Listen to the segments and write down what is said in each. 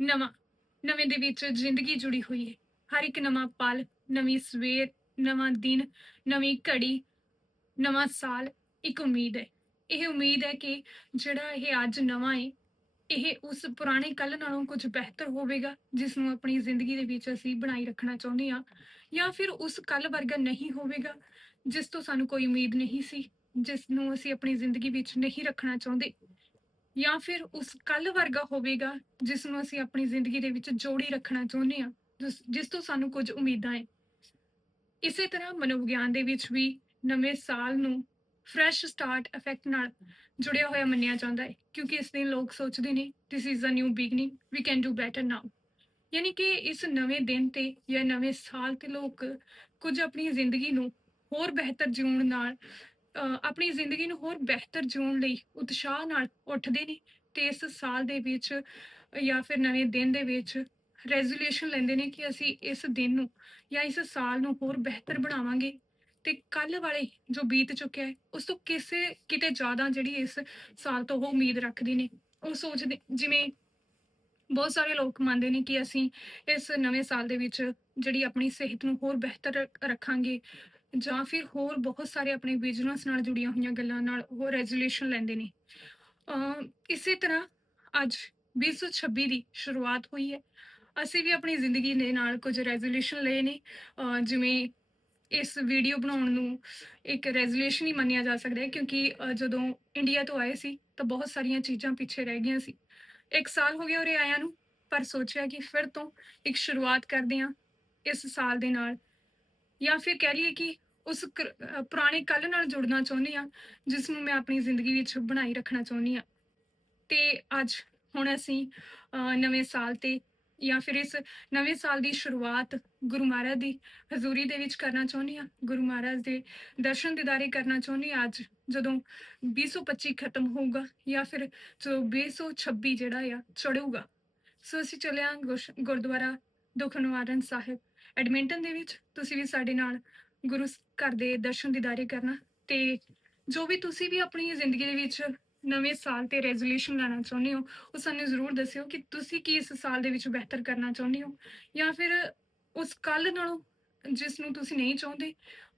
ਨਵਾਂ, ਨਵੇਂ ਦੇ ਵਿੱਚ ਜ਼ਿੰਦਗੀ ਜੁੜੀ ਹੋਈ ਹੈ। ਹਰ ਇੱਕ ਨਵਾਂ ਪਲ, ਨਵੀਂ ਸਵੇਰ, ਨਵਾਂ ਦਿਨ, ਨਵੀਂ ਘੜੀ, ਨਵਾਂ ਸਾਲ, ਇੱਕ ਉਮੀਦ ਹੈ। ਇਹ ਉਮੀਦ ਹੈ ਕਿ ਜਿਹੜਾ ਇਹ ਅੱਜ ਨਵਾਂ ਹੈ, ਇਹ ਉਸ ਪੁਰਾਣੇ ਕੱਲ ਨਾਲੋਂ ਕੁਝ ਬਿਹਤਰ ਹੋਵੇਗਾ, ਜਿਸ ਨੂੰ ਆਪਣੀ ਜ਼ਿੰਦਗੀ ਦੇ ਵਿੱਚ ਅਸੀਂ ਬਣਾਈ ਰੱਖਣਾ ਚਾਹੁੰਦੇ ਹਾਂ, ਜਾਂ ਫਿਰ ਉਸ ਕੱਲ ਵਰਗਾ ਨਹੀਂ ਹੋਵੇਗਾ, ਜਿਸ ਤੋਂ ਸਾਨੂੰ ਕੋਈ ਉਮੀਦ ਨਹੀਂ ਸੀ, ਜਿਸ ਨੂੰ ਅਸੀਂ ਆਪਣੀ ਜ਼ਿੰਦਗੀ ਵਿੱਚ ਨਹੀਂ ਰੱਖਣਾ ਚਾਹੁੰਦੇ। ਜਾਂ ਫਿਰ ਉਸ ਕੱਲ ਵਰਗਾ ਹੋਵੇਗਾ ਜਿਸ ਨੂੰ ਅਸੀਂ ਆਪਣੀ ਜ਼ਿੰਦਗੀ ਦੇ ਵਿੱਚ ਜੋੜੀ ਰੱਖਣਾ ਚਾਹੁੰਦੇ ਹਾਂ, ਜਿਸ- ਜਿਸ ਤੋਂ ਸਾਨੂੰ ਕੁਝ ਉਮੀਦਾਂ ਹੈ। ਇਸੇ ਤਰ੍ਹਾਂ ਮਨੋਵਿਗਿਆਨ ਦੇ ਵਿੱਚ ਵੀ ਨਵੇਂ ਸਾਲ ਨੂੰ ਫਰੈਸ਼ ਸਟਾਰਟ ਇਫੈਕਟ ਨਾਲ ਜੁੜਿਆ ਹੋਇਆ ਮੰਨਿਆ ਜਾਂਦਾ ਹੈ, ਕਿਉਂਕਿ ਇਸ ਦਿਨ ਲੋਕ ਸੋਚਦੇ ਨੇ this is a new beginning we can do better now ਯਾਨੀ ਕਿ ਇਸ ਨਵੇਂ ਦਿਨ ਤੇ ਜਾਂ ਨਵੇਂ ਸਾਲ ਤੇ ਲੋਕ ਕੁਝ ਆਪਣੀ ਜ਼ਿੰਦਗੀ ਨੂੰ ਹੋਰ ਬਿਹਤਰ ਜਿਉਣ ਨਾਲ ਆਪਣੀ ਜ਼ਿੰਦਗੀ ਨੂੰ ਹੋਰ ਬਿਹਤਰ ਜਿਉਣ ਲਈ ਉਤਸ਼ਾਹ ਨਾਲ ਉੱਠਦੇ ਨੇ ਤੇ ਇਸ ਸਾਲ ਦੇ ਵਿੱਚ ਜਾਂ ਫਿਰ ਨਵੇਂ ਦਿਨ ਦੇ ਵਿੱਚ ਰੈਜ਼ੋਲੂਸ਼ਨ ਲੈਂਦੇ ਨੇ ਕਿ ਅਸੀਂ ਇਸ ਦਿਨ ਨੂੰ ਜਾਂ ਇਸ ਸਾਲ ਨੂੰ ਹੋਰ ਬਿਹਤਰ ਬਣਾਵਾਂਗੇ ਤੇ ਕੱਲ ਵਾਲੇ ਜੋ ਬੀਤ ਚੁੱਕਿਆ ਹੈ, ਉਸ ਤੋਂ ਕਿਸੇ ਕਿਤੇ ਜ਼ਿਆਦਾ ਜਿਹੜੀ ਇਸ ਸਾਲ ਤੋਂ ਉਹ ਉਮੀਦ ਰੱਖਦੇ ਨੇ। ਉਹ ਸੋਚਦੇ ਜਿਵੇਂ ਬਹੁਤ ਸਾਰੇ ਲੋਕ ਮੰਨਦੇ ਨੇ ਕਿ ਅਸੀਂ ਇਸ ਨਵੇਂ ਸਾਲ ਦੇ ਵਿੱਚ ਜਿਹੜੀ ਆਪਣੀ ਸਿਹਤ ਨੂੰ ਹੋਰ ਬਿਹਤਰ ਰੱਖਾਂਗੇ ਜਾਂ ਫਿਰ ਹੋਰ ਬਹੁਤ ਸਾਰੇ ਆਪਣੇ ਬਿਜ਼ਨਸ ਨਾਲ ਜੁੜੀਆਂ ਹੋਈਆਂ ਗੱਲਾਂ ਨਾਲ ਉਹ ਰੈਜ਼ੋਲੂਸ਼ਨ ਲੈਂਦੇ ਨੇ। ਇਸੇ ਤਰ੍ਹਾਂ ਅੱਜ 2026 ਦੀ ਸ਼ੁਰੂਆਤ ਹੋਈ ਹੈ। ਅਸੀਂ ਵੀ ਆਪਣੀ ਜ਼ਿੰਦਗੀ ਦੇ ਨਾਲ ਕੁਝ ਰੈਜ਼ੋਲੂਸ਼ਨ ਲਏ ਨੇ। ਜਿਵੇਂ ਇਸ ਵੀਡੀਓ ਬਣਾਉਣ ਨੂੰ ਇੱਕ ਰੈਜ਼ੋਲੂਸ਼ਨ ਹੀ ਮੰਨਿਆ ਜਾ ਸਕਦਾ ਹੈ ਕਿਉਂਕਿ ਜਦੋਂ ਇੰਡੀਆ ਤੋਂ ਆਏ ਸੀ ਤਾਂ ਬਹੁਤ ਸਾਰੀਆਂ ਚੀਜ਼ਾਂ ਪਿੱਛੇ ਰਹਿ ਗਈਆਂ ਸੀ। ਇੱਕ ਸਾਲ ਹੋ ਗਿਆ ਉਰੇ ਆਇਆਂ ਨੂੰ, ਪਰ ਸੋਚਿਆ ਕਿ ਫਿਰ ਤੋਂ ਇੱਕ ਸ਼ੁਰੂਆਤ ਕਰਦੇ ਹਾਂ ਇਸ ਸਾਲ ਦੇ ਨਾਲ। ਜਾਂ ਫਿਰ ਕਹਿ ਲਈਏ ਕਿ ਉਸ ਕਰ- ਪੁਰਾਣੇ ਕੱਲ ਨਾਲ ਜੁੜਨਾ ਚਾਹੁੰਦੀ ਹਾਂ, ਜਿਸ ਨੂੰ ਮੈਂ ਆਪਣੀ ਜ਼ਿੰਦਗੀ ਵਿੱਚ ਬਣਾਈ ਰੱਖਣਾ ਚਾਹੁੰਦੀ ਹਾਂ। ਤੇ ਅੱਜ ਹੁਣ ਅਸੀਂ ਨਵੇਂ ਸਾਲ ਤੇ ਜਾਂ ਫਿਰ ਇਸ ਨਵੇਂ ਸਾਲ ਦੀ ਸ਼ੁਰੂਆਤ ਗੁਰੂ ਮਹਾਰਾਜ ਦੀ ਹਜ਼ੂਰੀ ਦੇ ਵਿੱਚ ਕਰਨਾ ਚਾਹੁੰਦੀ ਹਾਂ। ਗੁਰੂ ਮਹਾਰਾਜ ਦੇ ਦਰਸ਼ਨ ਦਿਦਾਰੇ ਕਰਨਾ ਚਾਹੁੰਦੀ ਹਾਂ। ਅੱਜ ਜਦੋਂ 2025 ਖਤਮ ਹੋਊਗਾ ਜਾਂ ਫਿਰ ਜਦੋਂ 2026 ਜਿਹੜਾ ਆ ਚੜੂਗਾ ਸੋ ਅਸੀਂ ਚੱਲਿਆ ਗੁਰਦੁਆਰਾ ਦੁੱਖ ਨਿਵਾਰਨ ਸਾਹਿਬ। ਐਡਮਿੰਟਨ ਦੇ ਵਿੱਚ ਤੁਸੀਂ ਵੀ ਸਾਡੇ ਨਾਲ ਗੁਰੂ ਘਰ ਦੇ ਦਰਸ਼ਨ ਦਿਦਾਰੇ ਕਰਨਾ। ਤੇ ਜੋ ਵੀ ਤੁਸੀਂ ਵੀ ਆਪਣੀ ਜ਼ਿੰਦਗੀ ਦੇ ਵਿੱਚ ਨਵੇਂ ਸਾਲ ਤੇ ਰੈਜ਼ੋਲੂਸ਼ਨ ਲੈਣਾ ਚਾਹੁੰਦੇ ਹੋ, ਉਹ ਸਾਨੂੰ ਜ਼ਰੂਰ ਦੱਸਿਓ ਕਿ ਤੁਸੀਂ ਕੀ ਇਸ ਸਾਲ ਦੇ ਵਿੱਚ ਬਿਹਤਰ ਕਰਨਾ ਚਾਹੁੰਦੇ ਹੋ। ਜਾਂ ਫਿਰ ਉਸ ਕੱਲ ਨਾਲੋਂ ਜਿਸ ਨੂੰ ਤੁਸੀਂ ਨਹੀਂ ਚਾਹੁੰਦੇ,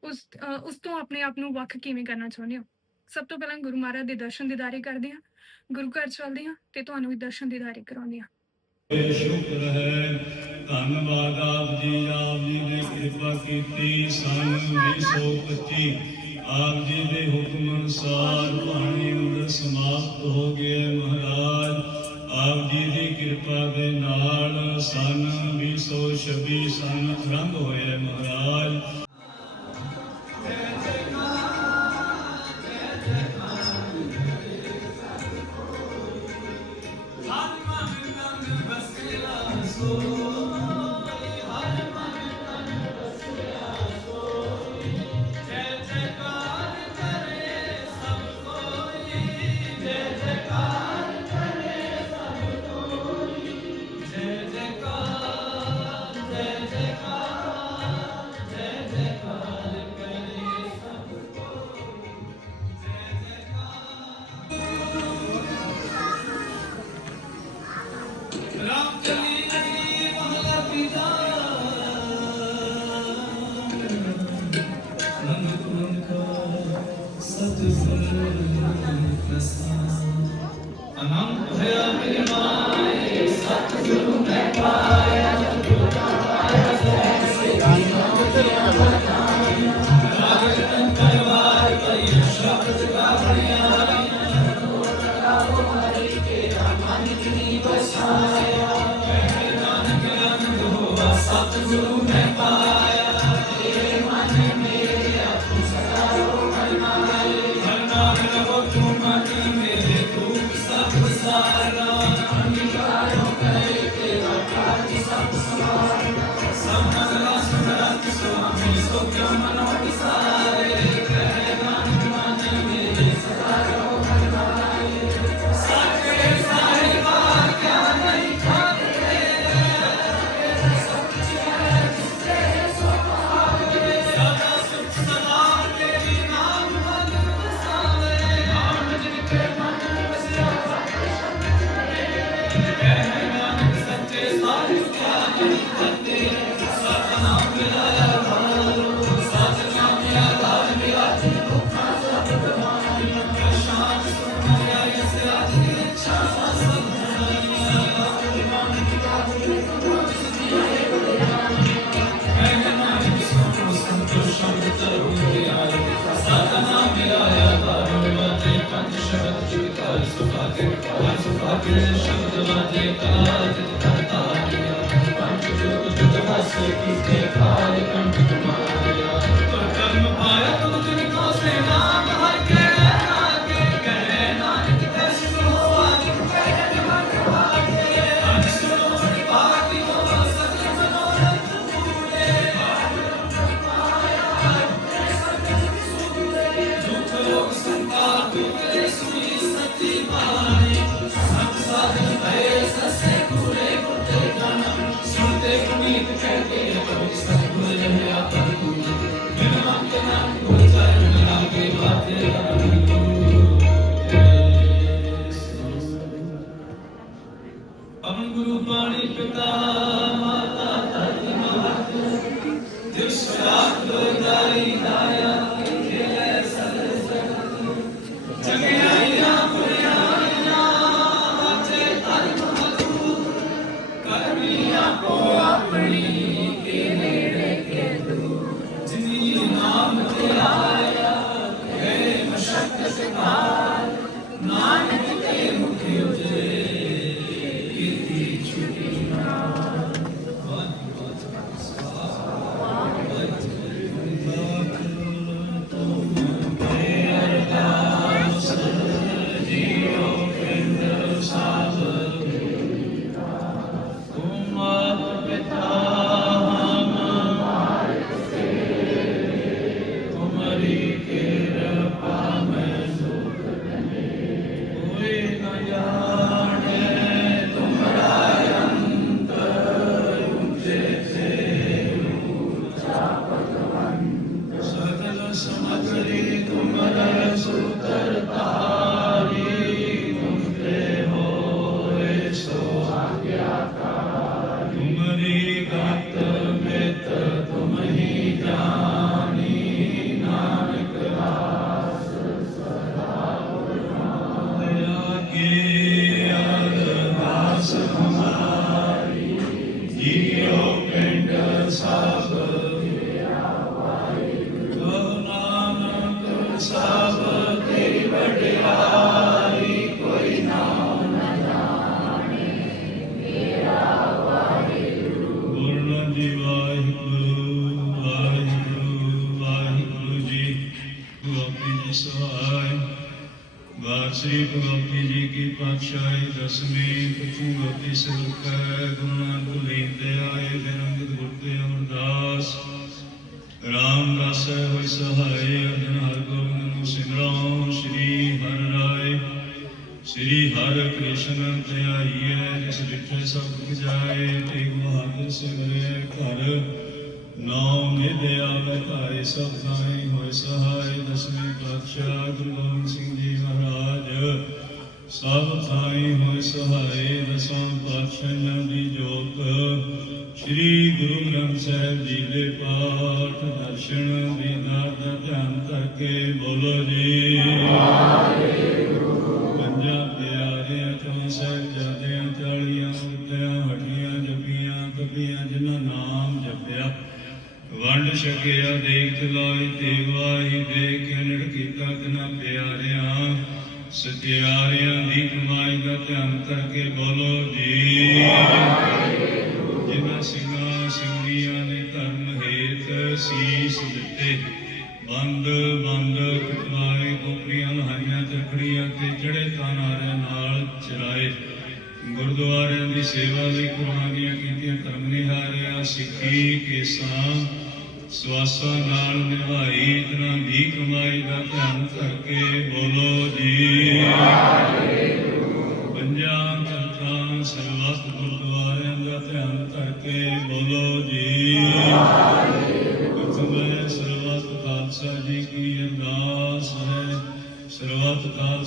ਉਸ ਉਸ ਤੋਂ ਆਪਣੇ ਆਪ ਨੂੰ ਵੱਖ ਕਿਵੇਂ ਕਰਨਾ ਚਾਹੁੰਦੇ ਹੋ? ਸਭ ਤੋਂ ਪਹਿਲਾਂ ਗੁਰੂ ਮਹਾਰਾਜ ਦੇ ਦਰਸ਼ਨ ਦਿਦਾਰੇ ਕਰਦੇ ਹਾਂ, ਗੁਰੂ ਘਰ ਚੱਲਦੇ ਹਾਂ ਤੇ ਤੁਹਾਨੂੰ ਵੀ ਦਰਸ਼ਨ ਦਿਦਾਰੇ ਕਰਾਉਂਦੇ ਹਾਂ। ਸ਼ੁਕਰ ਹੈ। ਧੰਨਵਾਦ ਆਪ ਜੀ ਆਪ ਜੀ ਨੇ ਕਿਰਪਾ ਕੀਤੀ, ਸਨ 2025 ਆਪ ਜੀ ਦੇ ਹੁਕਮ ਅਨੁਸਾਰ ਪਾਣੀ ਅੰਦਰ ਸਮਾਪਤ ਹੋ ਗਿਆ ਮਹਾਰਾਜ। ਆਪ ਜੀ ਦੀ ਕਿਰਪਾ ਦੇ ਨਾਲ ਸਨ 2026 ਸਨ ਆਰੰਭ ਹੋਇਆ ਮਹਾਰਾਜ। 아. Amen. ਸ਼ਾਇਦ ਰਸਮੇ ਤੂੰ ਅਤਿ ਸਰਕਾ ਸਭ ਥਾਈ ਹੋਇ ਸਹਾਈ ਦਸਾਂ ਪਾਤਸ਼ਾਹ ਦੀ ਜੋਤ। ਸ੍ਰੀ ਗੁਰੂ ਗ੍ਰੰਥ ਸਾਹਿਬ ਜੀ ਦੇ ਪਾਠ ਦਰਸ਼ਨ ਸੀਸ ਦਿੱਤੇ। ਬੰਦ ਬੰਦ ਕਟਵਾਏ ਕੋਪਰੀਆਂ ਲਹਾਈਆਂ ਚਰਖੜੀਆਂ ਤੇ ਚੜੇ ਤਾਨਾਰਿਆਂ ਨਾਲ ਚਰਾਏ। ਗੁਰਦੁਆਰਿਆਂ ਦੀ ਸੇਵਾ ਲਈ ਕੁਰਬਾਨੀਆਂ ਕੀਤੀਆਂ, ਧਰਮ ਨਿਹਾਰਿਆ, ਸਿੱਖੀ ਕੇਸਾਂ, ਸਵਾਸਾਂ ਨਾਲ ਨਿਭਾਈ। ਇਤਨਾ ਦੀ ਕਮਾਈ ਦਾ ਧਿਆਨ ਕਰਕੇ ਬੋਲੋ ਜੀ। ਪੰਜਾਬ ਸਰਕਾਰ ਸਰਵਤ ਗੁਰਦੁਆਰਿਆਂ ਦਾ ਧਿਆਨ ਕਰਕੇ ਬੋਲੋ ਜੀ।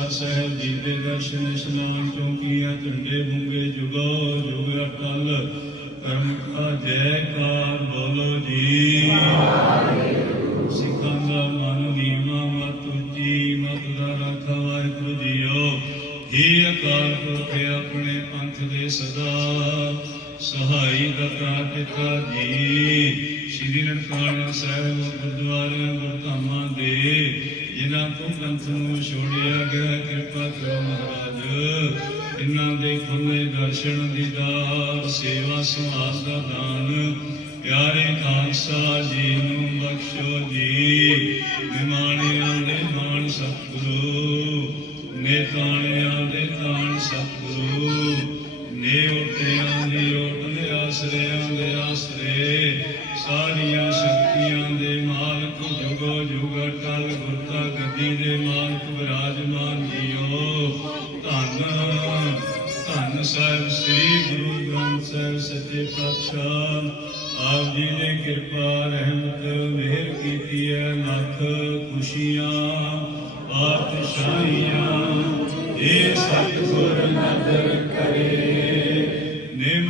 ਅੰਮ੍ਰਿਤਸਰ ਸਾਹਿਬ ਜੀ ਦੇ ਦਰਸ਼ਨ ਇਸ਼ਨਾਨ ਚੌਂਕੀਆਂ ਝੰਡੇ ਬੁੰਗੇ ਜੁਗੋ ਜੁਗ ਅਟਲ। ਕਰਮ ਕਾ ਜੈਕਾਰ ਬੋਲੋ ਜੀ। ਸਿੱਖਾਂ ਦਾ ਮਨ ਨੀਵਾਂ, ਮਤ ਉੱਚੀ, ਮਤ ਦਾ ਰਾਖਾ ਵਾਹਿਗੁਰੂ ਜੀਓ। ਹੀ ਅਕਾਲ ਪੁਰਖ ਆਪਣੇ ਪੰਥ ਦੇ ਸਦਾ। ਸਹਾਈ ਦਾ ਪਿਤਾ ਜੀ। ਸ਼੍ਰੀ ਨਨਕਾਣਾ ਸਾਹਿਬ ਗੁਰਦੁਆਰਿਆਂ ਪੰਥ ਨੂੰ ਛੋੜਿਆ ਗਿਆ ਕਿਰਪਾ ਕਰੋ ਮਹਾਰਾਜ ਇਹਨਾਂ ਦੇ ਖੁੱਲੇ ਦਰਸ਼ਨ ਦੀਦਾਰ ਸੇਵਾ ਸੰਭਾਲ ਦਾ ਦਾਨ। ਪਿਆਰੇ ਖਾਲਸਾ ਜੀ ਨੂੰ ਬਖਸ਼ੋ ਜੀ।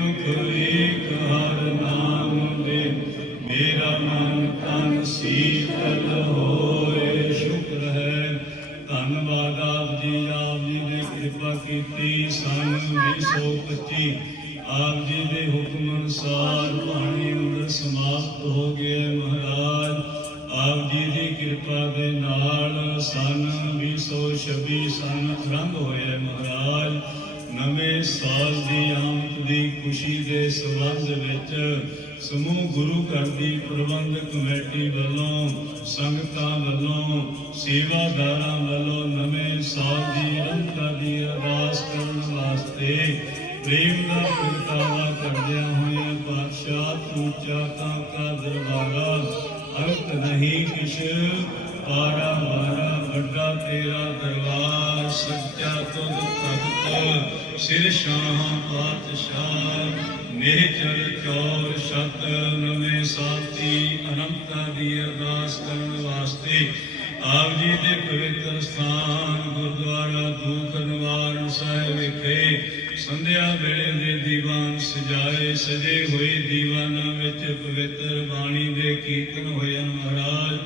ਨਿਮਖ ਏਕ ਨਾਮ ਦੇ, ਮੇਰਾ ਮਨ ਤਨ ਸੀਤਲ ਹੋਏ, ਸ਼ੁਕਰ ਹੈ। ਧੰਨਵਾਦ ਆਪ ਜੀ ਆਪ ਜੀ ਨੇ ਕਿਰਪਾ ਕੀਤੀ, ਸਨ 2025 ਆਪ ਜੀ ਦੇ ਹੁਕਮ ਅਨੁਸਾਰ ਨਵੇਂ ਸਾਲ ਦੀ ਦੀ ਅਰਦਾਸ ਕਰਨ ਵਾਸਤੇ ਪ੍ਰੇਮ ਦਾ ਪ੍ਰਗਟਾਵਾ ਕਰਦਿਆਂ ਹੋਇਆ ਪਾਤਸ਼ਾਹ ਤੂੰ ਚਾਹਤਾ ਕਾ ਦਰਬਾਰਾ ਅੰਤ ਨਹੀਂ ਕਿਛ ਪਾਰਾ ਮਾਰਾ ਵੱਡਾ ਤੇਰਾ ਦਰਬਾਰ ਸੱਚਾ ਤੁਧ ਭਗਤ ਸਿਰ ਸ਼ਾਹ ਪਾਤਸ਼ਾਹ ਨੇਚਰ ਚੌਰ ਸ਼ਤ ਨਵੇਂ ਸਾਥੀ ਅਨੰਤਾ ਦੀ ਅਰਦਾਸ ਕਰਨ ਵਾਸਤੇ ਆਪ ਜੀ ਦੇ ਪਵਿੱਤਰ ਸਥਾਨ ਗੁਰਦੁਆਰਾ ਦੂਖ ਸਾਹਿਬ ਵਿਖੇ ਸੰਧਿਆ ਵੇਲੇ ਦੇ ਦੀਵਾਨ ਸਜਾਏ, ਸਜੇ ਹੋਏ ਦੀਵਾਨਾਂ ਵਿੱਚ ਪਵਿੱਤਰ ਬਾਣੀ ਦੇ ਕੀਰਤਨ ਹੋਏ ਮਹਾਰਾਜ।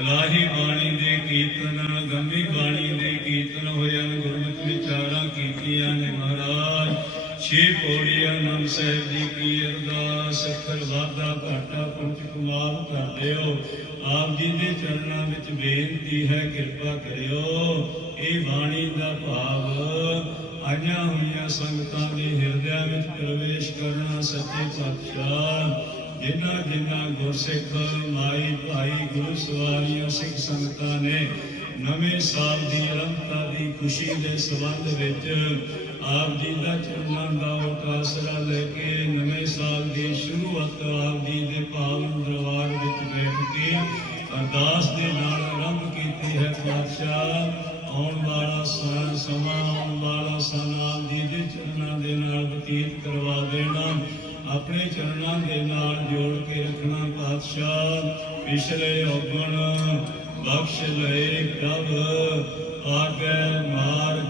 ਇਲਾਹੀ ਬਾਣੀ ਦੇ ਕੀਰਤਨ ਗੰਭੀ ਬਾਣੀ ਦੇ ਕੀਰਤਨ ਹੋਏ ਹਨ, ਗੁਰਮਤਿ ਵਿਚਾਰਾਂ ਕੀਤੀਆਂ ਨੇ ਮਹਾਰਾਜ। ਛੇ ਪੌੜੀਆਂ ਨਾਮ ਸਾਹਿਬ ਜੀ ਕੀ ਵਾਧਾ ਘਾਟਾ ਪੰਚ ਕੁਮਾਰ ਕਰਦੇ ਹੋ ਆਪ ਜੀ ਦੇ ਚਰਨਾਂ ਵਿੱਚ ਬੇਨਤੀ ਹੈ, ਕਿਰਪਾ ਕਰਿਓ। ਇਹ ਬਾਣੀ ਦਾ ਭਾਵ ਆਈਆਂ ਹੋਈਆਂ ਸੰਗਤਾਂ ਦੇ ਹਿਰਦਿਆਂ ਵਿੱਚ ਪ੍ਰਵੇਸ਼ ਕਰਨਾ ਸੱਚੇ ਪਾਤਸ਼ਾਹ। ਜਿਨ੍ਹਾਂ ਜਿਨ੍ਹਾਂ ਗੁਰਸਿੱਖ, ਮਾਈ ਭਾਈ, ਗੁਰੂ ਸਵਾਰੀਆਂ ਸਿੱਖ ਸੰਗਤਾਂ ਨੇ ਨਵੇਂ ਸਾਲ ਦੀ ਅਰੰਭਤਾ ਦੀ ਖੁਸ਼ੀ ਦੇ ਸਬੰਧ ਵਿੱਚ ਆਪ ਜੀ ਦਾ ਚਰਨਾਂ ਦਾ ਓਟ ਲੈ ਕੇ ਨਵੇਂ ਸਾਲ ਦੀ ਸ਼ੁਰੂਆਤ ਆਪ ਜੀ ਦੇ ਪਾਵਨ ਦਰਬਾਰ ਵਿੱਚ ਬੈਠ ਕੇ ਅਰਦਾਸ ਦੇ ਨਾਲ ਆਰੰਭ ਕੀਤੀ ਹੈ ਪਾਤਸ਼ਾਹ। ਆਉਣ ਵਾਲਾ ਸਮਾਂ ਸਮਾਂ ਆਉਣ ਵਾਲਾ ਸਮਾਂ ਆਪ ਜੀ ਦੇ ਚਰਨਾਂ ਦੇ ਨਾਲ ਬਤੀਤ ਕਰਵਾ ਦੇਣਾ। ਆਪਣੇ ਚਰਨਾਂ ਦੇ ਨਾਲ ਜੋੜ ਕੇ ਰੱਖਣਾ ਪਾਤਸ਼ਾਹ। ਪਿਛਲੇ ਔਗਣ ਬਖਸ਼ ਲਏ ਕਬ ਆਗੇ ਮਾਰਗ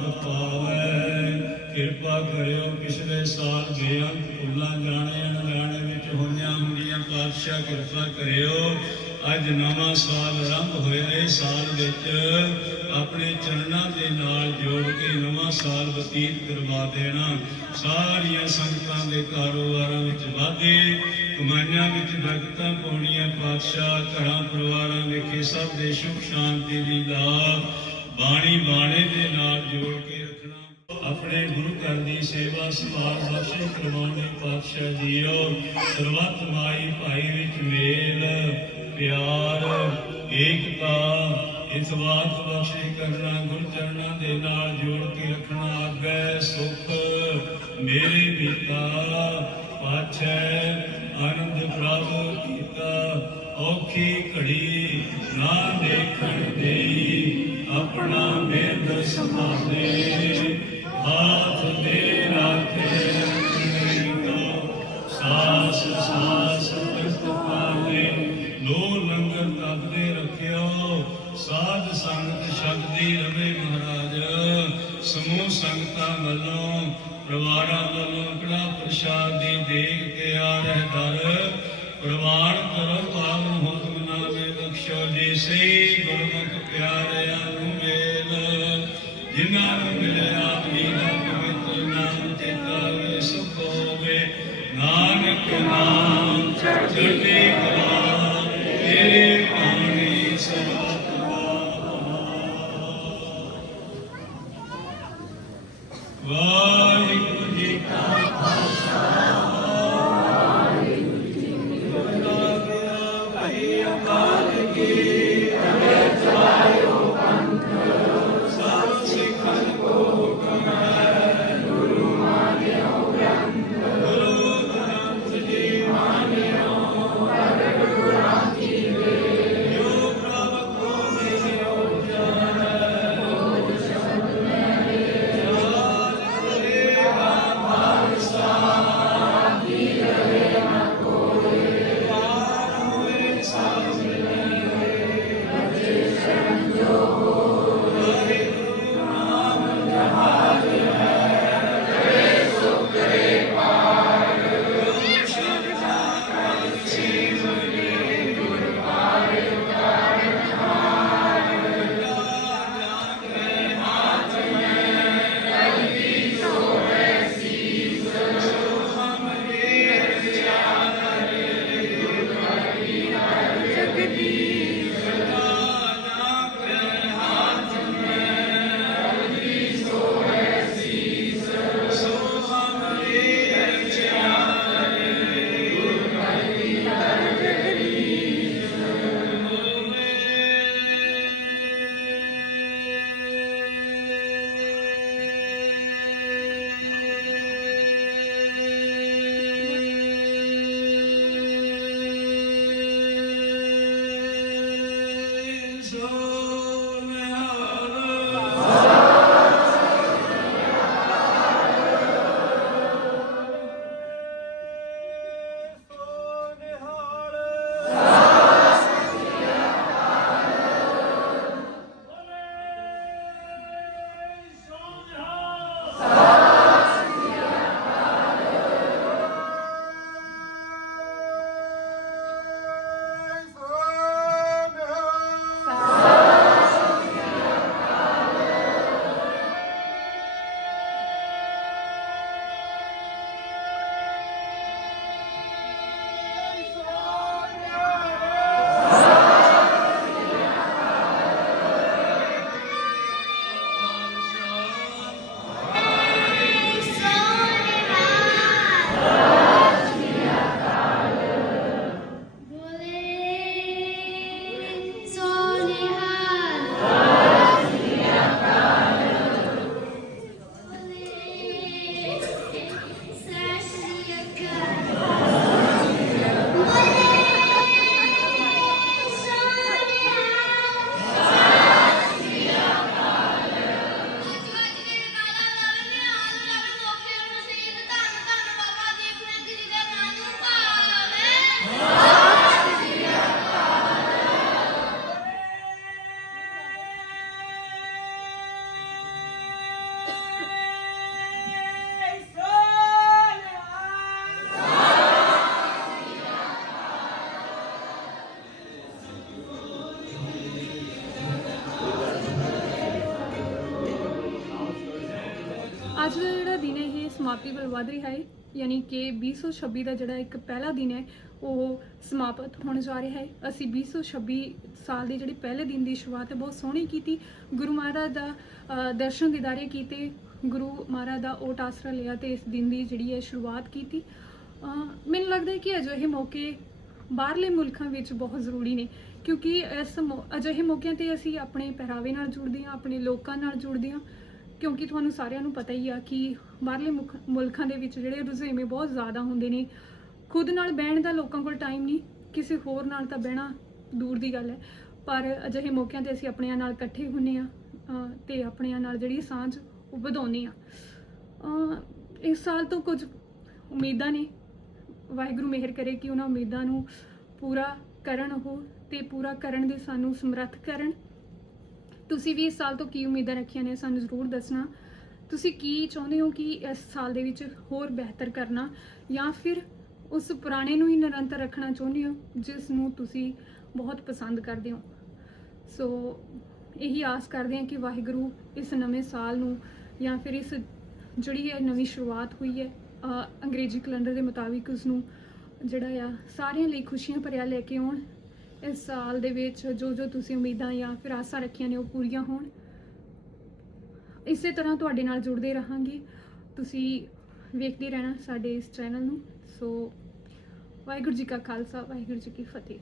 ਕਿਰਪਾ ਕਰਿਓ, ਪਿਛਲੇ ਸਾਲ ਬੇਅੰਤ ਭੁੱਲਾਂ ਜਾਣੇ ਅਣਜਾਣੇ ਵਿੱਚ ਹੋਈਆਂ ਹੁੰਦੀਆਂ, ਪਾਤਸ਼ਾਹ ਕਿਰਪਾ ਕਰਿਓ। ਅੱਜ ਨਵਾਂ ਸਾਲ ਆਰੰਭ ਹੋਇਆ ਇਹ ਸਾਲ ਵਿੱਚ ਆਪਣੇ ਚਰਨਾਂ ਦੇ ਨਾਲ ਜੋੜ ਕੇ ਨਵਾਂ ਸਾਲ ਬਤੀਤ ਕਰਵਾ ਦੇਣਾ। ਸਾਰੀਆਂ ਸੰਗਤਾਂ ਦੇ ਕਾਰੋਬਾਰਾਂ ਵਿੱਚ ਵਾਧੇ, ਕਮਾਈਆਂ ਵਿੱਚ ਬਰਕਤਾਂ ਪਾਉਣੀਆਂ, ਪਾਤਸ਼ਾਹ ਘਰਾਂ, ਪਰਿਵਾਰਾਂ ਵਿਖੇ ਸਭ ਦੇ ਸੁਖ ਸ਼ਾਂਤੀ ਦੀ ਦਾਤ ਬਾਣੀ ਬਾਣੇ ਦੇ ਨਾਲ ਜੋੜ ਆਪਣੇ ਗੁਰੂ ਘਰ ਦੀ ਸੇਵਾ ਸੰਭਾਲ ਬਖਸ਼ੇ ਕਰਵਾਉਣੇ ਪਾਤਸ਼ਾਹ ਜੀਓ। ਸਰਬੱਤ ਮਾਈ ਭਾਈ ਵਿੱਚ ਮੇਲ, ਪਿਆਰ, ਏਕਤਾ। ਇਸ ਬਾਤ ਬਖਸ਼ੇ ਕਰਨਾ, ਗੁਰ ਚਰਨਾਂ ਦੇ ਨਾਲ ਜੋੜ ਕੇ ਰੱਖਣਾ ਅੱਗੇ ਸੁਖ। ਮੇਰੇ ਪਿਤਾ, ਪਾਛੈ ਆਨੰਦ ਪ੍ਰਾਪਤ ਕੀਤਾ, ਔਖੀ ਘੜੀ ਨਾ ਦੇਖਣ ਦੇਈ, ਆਪਣਾ ਮੇਦ हाथ ਲੰਗਰ ਤਾਦੇ ਰੱਖਿਓ ਸਾਧ ਸੰਗਤ ਸ਼ਬਦੀ ਰਵੇ ਮਹਾਰਾਜ ਸਮੂਹ ਸੰਗਤਾਂ ਵੱਲੋਂ ਪਰਿਵਾਰਾਂ ਨਾਨਕ ਨਾਮ ਵੱਧ ਰਿਹਾ ਹੈ, ਯਾਨੀ ਕਿ 2026 ਦਾ ਜਿਹੜਾ ਇੱਕ ਪਹਿਲਾ ਦਿਨ ਹੈ, ਉਹ ਸਮਾਪਤ ਹੋਣ ਜਾ ਰਿਹਾ ਹੈ। ਅਸੀਂ 2026 ਸਾਲ ਦੇ ਜਿਹੜੇ ਪਹਿਲੇ ਦਿਨ ਦੀ ਸ਼ੁਰੂਆਤ ਹੈ, ਬਹੁਤ ਸੋਹਣੀ ਕੀਤੀ। ਗੁਰੂ ਮਹਾਰਾਜ ਦਾ ਦਰਸ਼ਨ ਦਿਦਾਰੇ ਕੀਤੇ, ਗੁਰੂ ਮਹਾਰਾਜ ਦਾ ਓਟ ਆਸਰਾ ਲਿਆ ਤੇ ਇਸ ਦਿਨ ਦੀ ਜਿਹੜੀ ਹੈ ਸ਼ੁਰੂਆਤ ਕੀਤੀ। ਮੈਨੂੰ ਲੱਗਦਾ ਹੈ ਕਿ ਅਜਿਹੇ ਮੌਕੇ ਬਾਹਰਲੇ ਮੁਲਕਾਂ ਵਿੱਚ ਬਹੁਤ ਜ਼ਰੂਰੀ ਨੇ, ਕਿਉਂਕਿ ਇਸ ਮੌ- ਅਜਿਹੇ ਮੌਕਿਆਂ ਤੇ ਅਸੀਂ ਆਪਣੇ ਪਹਿਰਾਵੇ ਨਾਲ ਜੁੜਦੇ ਹਾਂ, ਆਪਣੇ ਲੋਕਾਂ ਨਾਲ ਜੁੜਦੇ ਹਾਂ। ਕਿਉਂਕਿ ਤੁਹਾਨੂੰ ਸਾਰਿਆਂ ਨੂੰ ਪਤਾ ਹੀ ਆ ਕਿ ਬਾਹਰਲੇ ਮੁਖ- ਮੁਲਕਾਂ ਦੇ ਵਿੱਚ ਜਿਹੜੇ ਰੁਝੇਵੇਂ ਬਹੁਤ ਜ਼ਿਆਦਾ ਹੁੰਦੇ ਨੇ। ਖੁਦ ਨਾਲ ਬਹਿਣ ਦਾ ਲੋਕਾਂ ਕੋਲ ਟਾਈਮ ਨਹੀਂ, ਕਿਸੇ ਹੋਰ ਨਾਲ ਤਾਂ ਬਹਿਣਾ ਦੂਰ ਦੀ ਗੱਲ ਹੈ। ਪਰ ਅਜਿਹੇ ਮੌਕਿਆਂ ਤੇ ਅਸੀਂ ਆਪਣਿਆਂ ਨਾਲ ਇਕੱਠੇ ਹੁੰਨੇ ਆ ਤੇ ਆਪਣਿਆਂ ਨਾਲ ਜਿਹੜੀ ਸਾਂਝ ਉਹ ਵਧਾਉਂਦੇ ਆ ਇਸ ਸਾਲ ਤੋਂ ਕੁਝ ਉਮੀਦਾਂ ਨੇ। ਵਾਹਿਗੁਰੂ ਮਿਹਰ ਕਰੇ ਕਿ ਉਹਨਾਂ ਉਮੀਦਾਂ ਨੂੰ ਪੂਰਾ ਕਰਨ ਉਹ ਤੇ ਪੂਰਾ ਕਰਨ ਦੇ ਸਾਨੂੰ ਸਮਰੱਥ ਕਰਨ। ਤੁਸੀਂ ਵੀ ਇਸ ਸਾਲ ਤੋਂ ਕੀ ਉਮੀਦਾਂ ਰੱਖੀਆਂ ਨੇ ਸਾਨੂੰ ਜ਼ਰੂਰ ਦੱਸਣਾ। ਤੁਸੀਂ ਕੀ ਚਾਹੁੰਦੇ ਹੋ ਕਿ ਇਸ ਸਾਲ ਦੇ ਵਿੱਚ ਹੋਰ ਬਿਹਤਰ ਕਰਨਾ ਜਾਂ ਫਿਰ ਉਸ ਪੁਰਾਣੇ ਨੂੰ ਹੀ ਨਿਰੰਤਰ ਰੱਖਣਾ ਚਾਹੁੰਦੇ ਹੋ, ਜਿਸ ਨੂੰ ਤੁਸੀਂ ਬਹੁਤ ਪਸੰਦ ਕਰਦੇ ਹੋ। ਸੋ ਇਹੀ ਆਸ ਕਰਦੇ ਹਾਂ ਕਿ ਵਾਹਿਗੁਰੂ ਇਸ ਨਵੇਂ ਸਾਲ ਨੂੰ ਜਾਂ ਫਿਰ ਇਸ ਜਿਹੜੀ ਹੈ ਨਵੀਂ ਸ਼ੁਰੂਆਤ ਹੋਈ ਹੈ ਅੰਗਰੇਜ਼ੀ ਕੈਲੰਡਰ ਦੇ ਮੁਤਾਬਿਕ ਉਸ ਨੂੰ ਜਿਹੜਾ ਆ ਸਾਰਿਆਂ ਲਈ ਖੁਸ਼ੀਆਂ ਭਰਿਆ ਲੈ ਕੇ ਆਉਣ ਇਸ ਸਾਲ ਦੇ ਵਿੱਚ ਜੋ ਜੋ ਤੁਸੀਂ ਉਮੀਦਾਂ ਜਾਂ ਫਿਰ ਆਸਾਂ ਰੱਖੀਆਂ ਨੇ ਉਹ ਪੂਰੀਆਂ ਹੋਣ। ਇਸੇ ਤਰ੍ਹਾਂ ਤੁਹਾਡੇ ਨਾਲ ਜੁੜਦੇ ਰਹਾਂਗੇ। ਤੁਸੀਂ ਵੇਖਦੇ ਰਹਿਣਾ ਸਾਡੇ ਇਸ ਚੈਨਲ ਨੂੰ। ਸੋ ਵਾਹਿਗੁਰੂ ਜੀ ਕਾ ਖਾਲਸਾ, ਵਾਹਿਗੁਰੂ ਜੀ ਕੀ ਫਤਿਹ।